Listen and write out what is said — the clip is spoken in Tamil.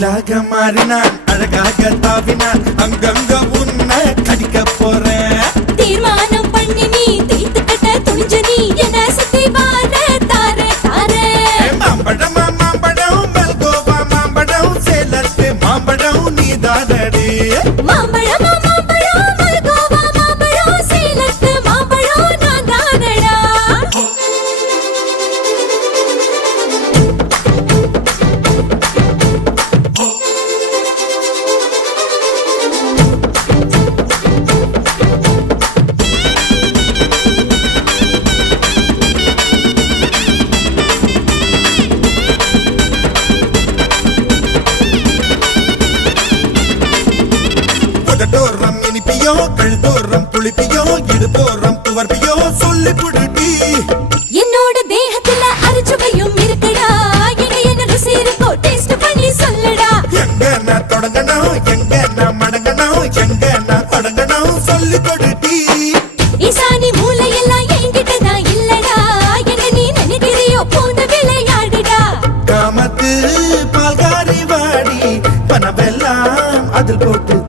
மயிலாக மாறினான் அழகாக தாவினான் அங்கங்க உன்னை கடிக்க போறேன் தீர்மானம் பண்ணி நீ தீர்த்து கட்ட துணிஞ்ச நீ என்ன சுத்தி வாழ தாரே தாரே மாம்பழம் மாம்பழம் மல்கோவா மாம்பழம் சேலத்து மாம்பழம் நீ தானடி மாம்பழம் மாம்பழம் மல்கோவா மாம்பழம் சேலத்து மாம்பழம் நான் தானடா உதட்டோரம் இனிப்பியோ கழுத்தோரம் புளிப்பியோ இடுப்போரம் துவர்ப்பியோ சொல்லி புடுடி என்னோட தேகத்துல அரிச்சுவையும் இருக்குடா என்ன ருசி இருக்கோ டேஸ்ட் பண்ணி சொல்லுடா எங்க நான் தொடங்கணும் எங்க நான் மடங்கணும் எங்க நான் தொடங்கணும் சொல்லி கொடு